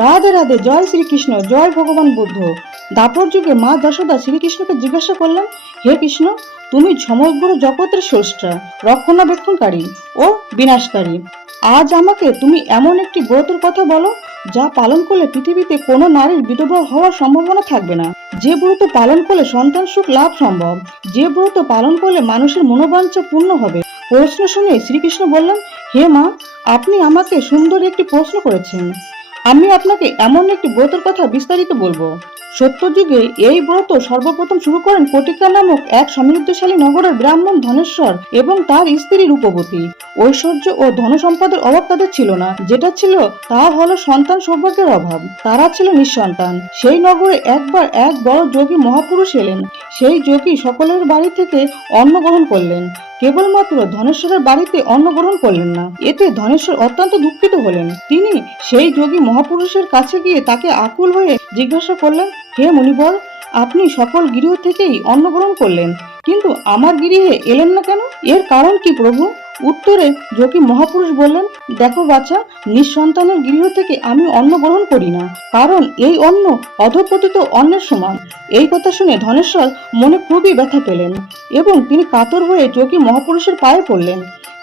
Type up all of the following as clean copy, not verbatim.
রাধে রাধে। জয় শ্রীকৃষ্ণ, জয় ভগবান বুদ্ধ। দাপর যুগে মা যশোদা শ্রীকৃষ্ণকে জিজ্ঞাসা করলেন, হে কৃষ্ণ, তুমি সমগ্র জগতের স্রষ্টা, রক্ষণাবেক্ষণকারী ও বিনাশকারী। আজ আমাকে তুমি এমন একটি ব্রতের কথা বলো যা পালন করলে পৃথিবীতে কোনো নারীর বিধবা হওয়ার সম্ভাবনা থাকবে না, যে ব্রত পালন করলে সন্তান সুখ লাভ সম্ভব, যে ব্রত পালন করলে মানুষের মনোবাঞ্ছা পূর্ণ হবে। প্রশ্ন শুনে শ্রীকৃষ্ণ বললেন, হে মা, আপনি আমাকে সুন্দর একটি প্রশ্ন করেছেন। আমি আপনাকে এমন একটি ব্রতের কথা বিস্তারিত বলবো। সত্যযুগে এই ব্রত সর্বপ্রথম শুরু করেন কটিকা নামক এক সমৃদ্ধশালী নগরের ব্রাহ্মণ ধনেশ্বর এবং তার স্ত্রী রূপবতী। ঐশ্বর্য ও ধনসম্পদের অভাব তাদের ছিল না, যেটা ছিল তা হলো সন্তান সৌভাগ্যের অভাব। তারা ছিল নিঃসন্তান। সেই নগরে একবার এক বড় যোগী মহাপুরুষ এলেন। সেই যোগী সকলের বাড়ি থেকে অন্ন গ্রহণ করলেন, কেবলমাত্র ধনেশ্বরের বাড়িতে অন্ন গ্রহণ করলেন না। এতে ধনেশ্বর অত্যন্ত দুঃখিত হলেন। তিনি সেই যোগী মহাপুরুষের কাছে গিয়ে তাকে আকুল হয়ে জিজ্ঞাসা করলেন, হে মুনিবর, আপনি সকল গৃহ থেকেই অন্ন গ্রহণ করলেন, কিন্তু আমার গৃহে এলেন না কেন? এর কারণ কি প্রভু? উত্তরে যোগী মহাপুরুষ বললেন, দেখো বাছা, নিঃসন্তানের গৃহ থেকে আমি অন্ন গ্রহণ করি না, কারণ এই অন্ন অধঃপতিত অন্নের সমান। এই কথা শুনে ধনেশ্বর মনে খুবই ব্যথা পেলেন এবং তিনি কাতর হয়ে যোগী মহাপুরুষের পায়ে পড়লেন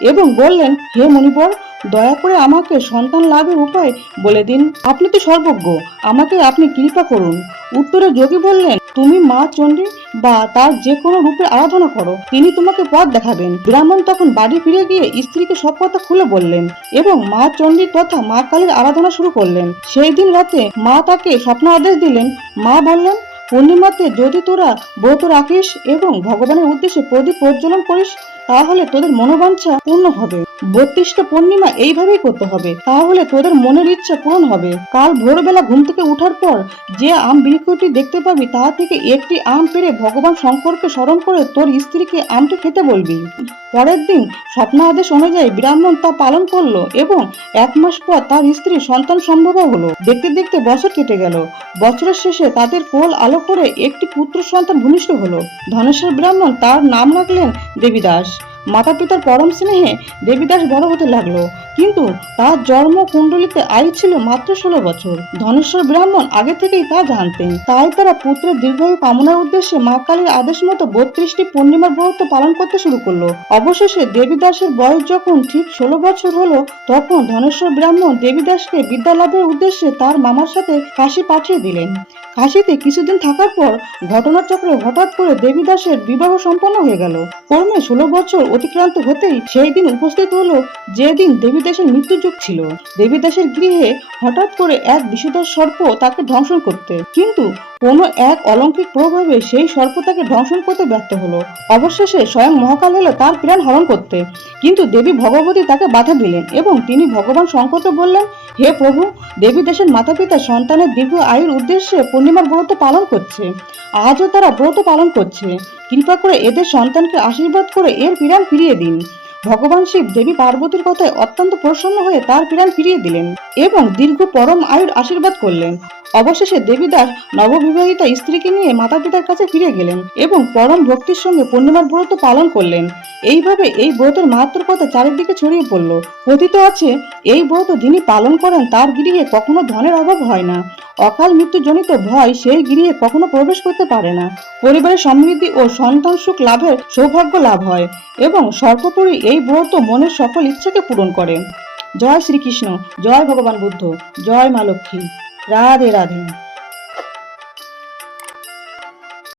এবং বললেন, হে মুনিবর, দয়া করে আমাকে সন্তান লাভের উপায় বলে দিন। আপনি তো সর্বজ্ঞ, আমাকে আপনি কৃপা করুন। উত্তরে যোগী বললেন, তুমি মা চণ্ডী বা তার যে কোনো রূপে আরাধনা করো, তিনি তোমাকে পথ দেখাবেন। ব্রাহ্মণ তখন বাড়ি ফিরে গিয়ে স্ত্রীকে সব কথা খুলে বললেন এবং মা চণ্ডীর তথা মা কালীর আরাধনা শুরু করলেন। সেই দিন রাতে মা তাকে স্বপ্ন আদেশ দিলেন। মা বললেন, পূর্ণিমাতে যদি তোরা ব্রত রাখিস এবং ভগবানের উদ্দেশ্যে প্রদীপ প্রজ্বলন করিস, তাহলে তোদের মনোবাঞ্ছা পূর্ণ হবে। 32টা পূর্ণিমা এইভাবেই করতে হবে, তাহলে তোদের মনের ইচ্ছা পূরণ হবে। কাল ভোরবেলা ঘুম থেকে উঠার পর যে আম বৃক্ষটি দেখতে পাবি, তা থেকে একটি আম পেড়ে ভগবান শঙ্করকে স্মরণ করে তোর স্ত্রীকে আমটি খেতে বলবি। পরের দিন স্বপ্ন আদেশ অনুযায়ী ব্রাহ্মণ তা পালন করলো এবং 1 মাস পর তার স্ত্রীর সন্তান সম্ভব হলো। দেখতে দেখতে বছর কেটে গেল। বছরের শেষে তাদের কোল আলো করে একটি পুত্র সন্তান ভূমিষ্ঠ হলো। ধনেশ্বর ব্রাহ্মণ তার নাম রাখলেন দেবীদাস। মাতা পিতার পরম স্নেহে দেবীদাস বড় হতে লাগলো, কিন্তু তার জন্ম কুণ্ডলিতে আয়ু ছিল মাত্র 16 বছর। ধনেশ্বর ব্রাহ্মণ আগে থেকেই তা জানতেন, তাই তারা পুত্রের দীর্ঘায়ু কামনার উদ্দেশ্যে মা কালীর আদেশ মতো 32টি পূর্ণিমার ব্রত পালন করতে শুরু করলো। অবশেষে দেবীদাসের বয়স যখন ঠিক 16 বছর হলো, তখন ধনেশ্বর ব্রাহ্মণ দেবীদাসকে বিদ্যা লাভের উদ্দেশ্যে তার মামার সাথে কাশী পাঠিয়ে দিলেন। কাশীতে কিছুদিন থাকার পর ঘটনাচক্রে হঠাৎ করে দেবীদাসের বিবাহ সম্পন্ন হয়ে গেল। ক্রমে 16 বছর অতিক্রান্ত হতেই সেই দিন উপস্থিত হলো যেদিন দেবীদাসের মৃত্যুযোগ ছিল। দেবীদাসের গৃহে হঠাৎ করে এক বিষধর সর্প তাকে ধ্বংসন করতে, কিন্তু কোনো এক অলৌকিক প্রভাবে সেই সর্প তাকে ধ্বংসন করতে ব্যর্থ হলো। অবশেষে স্বয়ং মহাকাল এলো তার প্রাণ হরণ করতে, কিন্তু দেবী ভগবতী তাকে বাধা দিলেন এবং তিনি ভগবান শঙ্করকে বললেন, হে প্রভু, দেবীদাসের মাতা পিতা সন্তানের দীর্ঘ আয়ুর উদ্দেশ্যে পূর্ণিমার ব্রত পালন করছে। আজও তারা ব্রত পালন করছে। কৃপা করে এদের সন্তানকে আশীর্বাদ করে এর প্রাণ ফিরিয়ে দিন। ভগবান শিব দেবী পার্বতীর কথায় অত্যন্ত প্রসন্ন হয়ে তার প্রাণ ফিরিয়ে দিলেন এবং দীর্ঘ পরম আয়ুর আশীর্বাদ করলেন। অবশেষে দেবীদাস নববিবাহিতা স্ত্রীকে নিয়ে মাতা পিতার কাছে ফিরে গেলেন এবং পরম ভক্তির সঙ্গে পূর্ণিমার ব্রত পালন করলেন। এইভাবে এই ব্রতের মাহাত্ম্যের কথা চারিদিকে ছড়িয়ে পড়ল। কথিত আছে, এই ব্রত যিনি পালন করেন তার গৃহে কখনো ধনের অভাব হয় না। অকাল মৃত্যুজনিত ভয় সেই গৃহে কখনো প্রবেশ করতে পারে না। পরিবারের সমৃদ্ধি ও সন্তান সুখ লাভের সৌভাগ্য লাভ হয় এবং সর্বোপরি এই ব্রত মনের সকল ইচ্ছাকে পূরণ করে। জয় শ্রীকৃষ্ণ, জয় ভগবান বুদ্ধ, জয় মা লক্ষ্মী। রাধে রাধে।